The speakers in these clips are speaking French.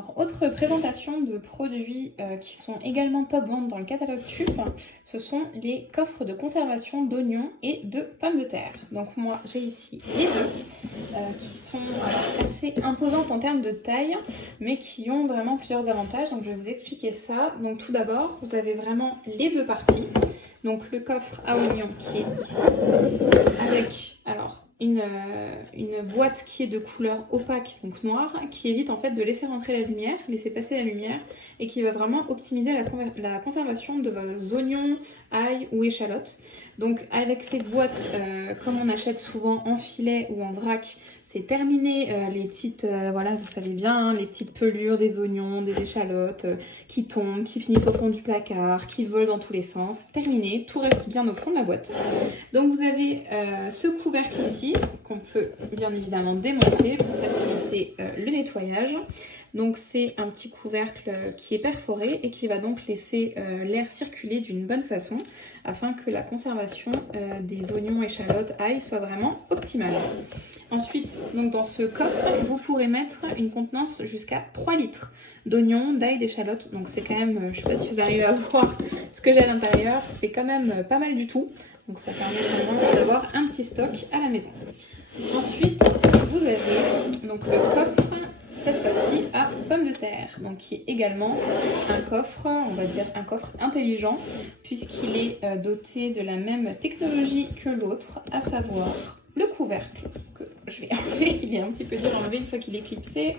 Alors, autre présentation de produits qui sont également top vente dans le catalogue TUP, ce sont les coffres de conservation d'oignons et de pommes de terre. Donc moi, j'ai ici les deux qui sont assez imposantes en termes de taille, mais qui ont vraiment plusieurs avantages. Donc je vais vous expliquer ça. Donc tout d'abord, vous avez vraiment les deux parties. Donc le coffre à oignons qui est ici, avec alors une boîte qui est de couleur opaque, donc noire, qui évite en fait de laisser rentrer la lumière, laisser passer la lumière, et qui va vraiment optimiser la conservation de vos oignons, ail ou échalotes. Donc avec ces boîtes, comme on achète souvent en filet ou en vrac, c'est terminé les petites, voilà, vous savez bien, hein, les petites pelures des oignons, des échalotes qui tombent, qui finissent au fond du placard, qui volent dans tous les sens. Terminé, tout reste bien au fond de la boîte. Donc vous avez ce couvercle ici, qu'on peut bien évidemment démonter pour faciliter le nettoyage. Donc c'est un petit couvercle qui est perforé et qui va donc laisser l'air circuler d'une bonne façon afin que la conservation des oignons, échalotes, ail soit vraiment optimale. Ensuite, donc dans ce coffre, vous pourrez mettre une contenance jusqu'à 3 litres d'oignons, d'ail, d'échalotes. Donc c'est quand même, je ne sais pas si vous arrivez à voir ce que j'ai à l'intérieur, c'est quand même pas mal du tout. Donc ça permet vraiment d'avoir un petit stock à la maison. Ensuite, vous avez donc le coffre, cette fois-ci à pommes de terre, donc qui est également un coffre, on va dire un coffre intelligent, puisqu'il est doté de la même technologie que l'autre, à savoir le couvercle, que je vais enlever, il est un petit peu dur à enlever une fois qu'il est clipsé.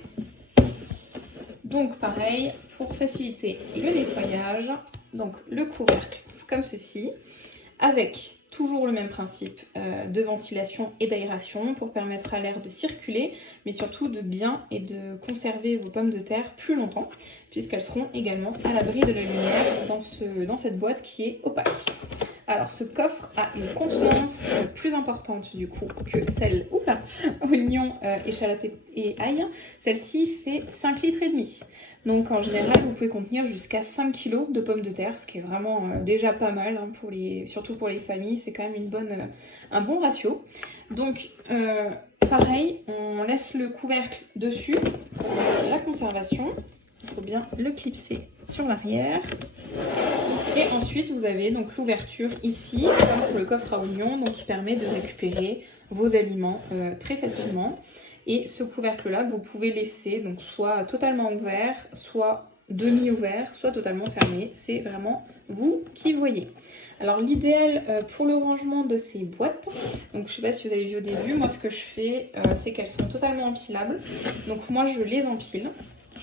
Donc pareil, pour faciliter le nettoyage, donc le couvercle comme ceci, avec toujours le même principe de ventilation et d'aération pour permettre à l'air de circuler, mais surtout de bien et de conserver vos pommes de terre plus longtemps, puisqu'elles seront également à l'abri de la lumière dans cette boîte qui est opaque. Alors ce coffre a une contenance plus importante du coup que celle, oignons, échalotes et ail. Celle-ci fait 5 litres et demi. Donc en général, vous pouvez contenir jusqu'à 5 kg de pommes de terre, ce qui est vraiment déjà pas mal, hein, surtout pour les familles, c'est quand même un bon ratio. Donc pareil, on laisse le couvercle dessus pour la conservation. Il faut bien le clipser sur l'arrière. Et ensuite, vous avez donc l'ouverture ici, comme pour le coffre à oignons, donc qui permet de récupérer vos aliments très facilement. Et ce couvercle-là que vous pouvez laisser donc soit totalement ouvert, soit demi-ouvert, soit totalement fermé. C'est vraiment vous qui voyez. Alors l'idéal pour le rangement de ces boîtes, donc je ne sais pas si vous avez vu au début, moi ce que je fais, c'est qu'elles sont totalement empilables. Donc moi je les empile.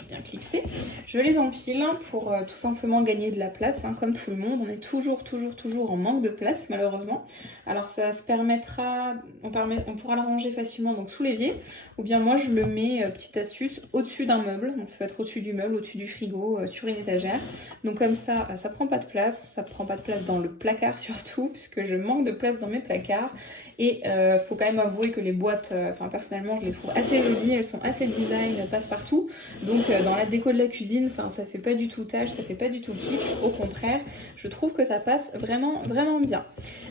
Bien clipsé. Je les empile pour tout simplement gagner de la place, hein, comme tout le monde. On est toujours en manque de place malheureusement. Alors ça se permettra, on pourra le ranger facilement donc sous l'évier, ou bien moi je le mets, petite astuce, au-dessus d'un meuble. Donc ça peut être au-dessus du meuble, au-dessus du frigo, sur une étagère. Donc comme ça, ça prend pas de place, ça prend pas de place dans le placard surtout, puisque je manque de place dans mes placards. Et faut quand même avouer que les boîtes, personnellement je les trouve assez jolies, elles sont assez design, passe-partout. Donc dans la déco de la cuisine, ça fait pas du tout tâche, ça fait pas du tout kitsch. Au contraire, je trouve que ça passe vraiment bien.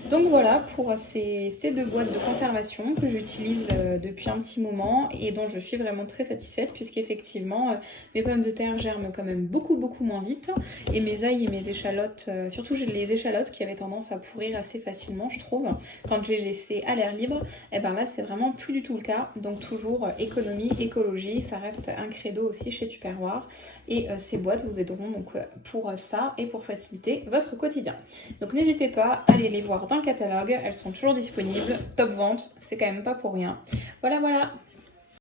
Donc voilà pour ces deux boîtes de conservation que j'utilise depuis un petit moment et dont je suis vraiment très satisfaite, puisqu'effectivement mes pommes de terre germent quand même beaucoup moins vite, et mes ails et mes échalotes, surtout j'ai les échalotes qui avaient tendance à pourrir assez facilement, je trouve, quand je les laissais à l'air libre. Et ben là c'est vraiment plus du tout le cas. Donc toujours économie, écologie, ça reste un credo aussi chez Tupperware, et ces boîtes vous aideront donc pour ça et pour faciliter votre quotidien. Donc n'hésitez pas à aller les voir dans le catalogue, elles sont toujours disponibles, top vente, c'est quand même pas pour rien. Voilà.